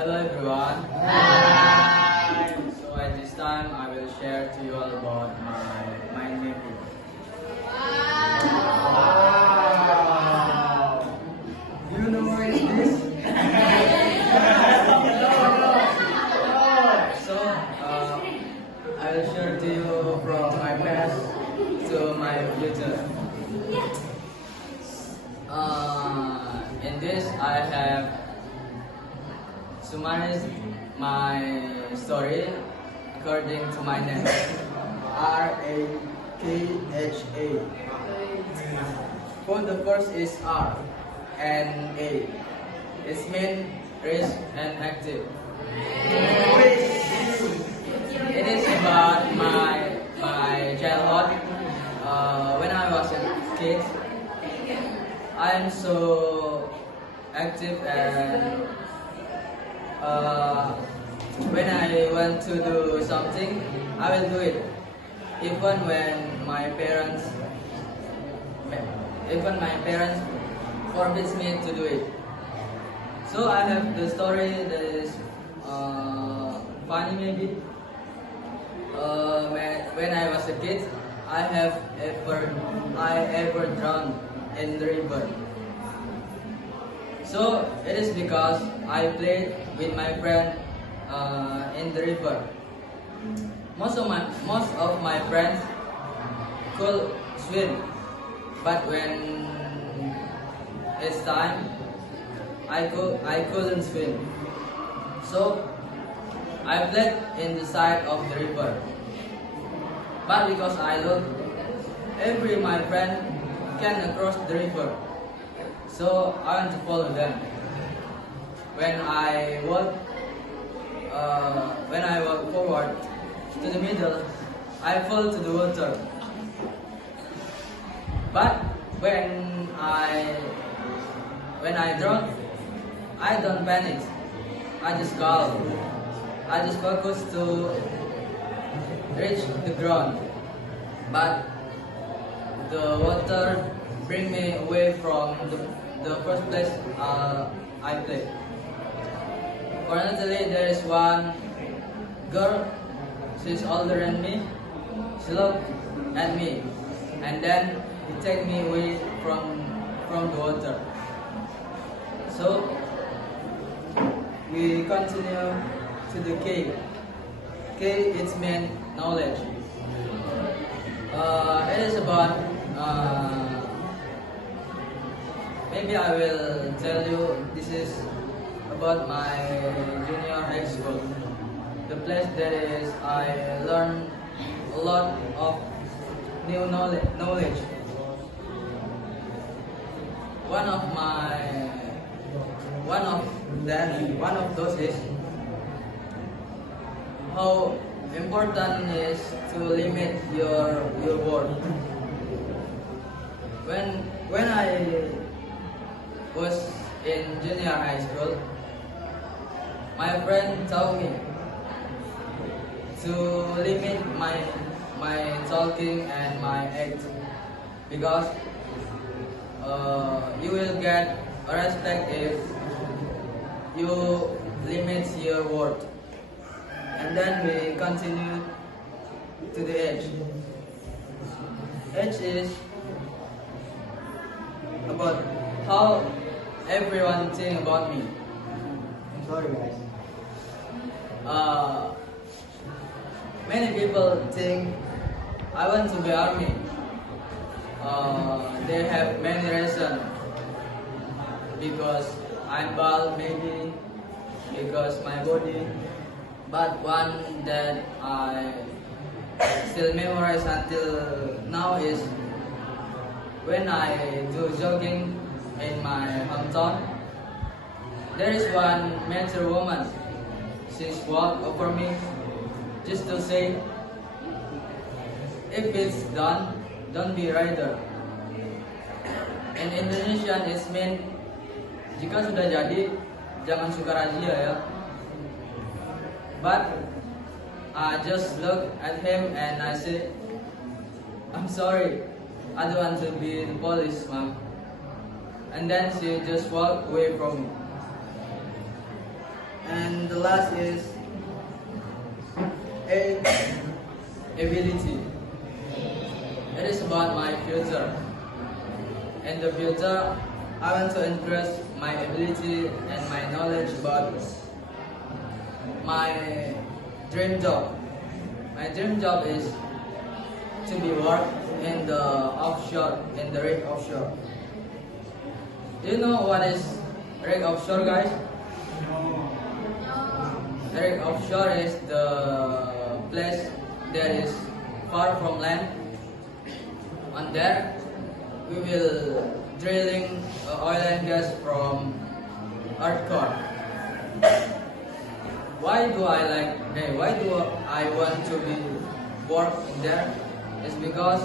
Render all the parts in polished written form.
Hello everyone. So at this time I will share to you all about my nephew. Do you know where is this? So I will share to you from my past to my future. In this I have summarized my story according to my name. Rakha. For the first is R and A. It means rich and active. It is about my childhood. When I was a kid, I am so active and when I want to do something, I will do it. Even when my parents forbids me to do it. So I have the story that is funny maybe. When I was a kid, I ever drowned in the river. So it is because I played with my friend in the river. Most of my friends could swim, but when it's time, I couldn't swim. So I played in the side of the river. But because I look, every my friend can cross the river. So I want to follow them. When I walk forward to the middle, I fall to the water. But when I drown, I don't panic. I just calm. I just focus to reach the ground. But the water bring me away from the first place I played. Fortunately, there is one girl. She's older than me. She looked at me, and then he take me away from the water. So we continue to the K. K it means knowledge. It is about maybe I will tell you this is about my junior high school. The place that is I learned a lot of new knowledge. One of those is how important is to limit your word. When I was in junior high school, my friend told me to limit my talking and my act because you will get respect if you limit your word. And then we continue to the H. H is about how everyone think about me. I'm sorry guys. Many people think I want to be army. They have many reasons. Because I'm bald maybe, because my body. But one that I still memorize until now is when I do jogging in my hometown. There is one mature woman. She's walked over me just to say, if it's done, don't be rider. In Indonesian it means jika sudah jadi, jangan suka razia ya. But I just look at him and I say, I'm sorry, I don't want to be the police, ma'am. And then she just walked away from me. And the last is ability. It is about my future. In the future, I want to increase my ability and my knowledge about my dream job. My dream job is to be work in the offshore, in the rig offshore. Do you know what is rig offshore, guys? Rig offshore is the place that is far from land. On there, we will drilling oil and gas from earth core. Why do I want to be work in there? It's because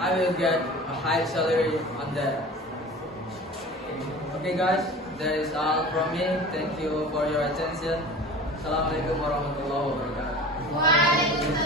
I will get a high salary on that. Okay guys, that is all from me. Thank you for your attention. Assalamualaikum warahmatullahi wabarakatuh.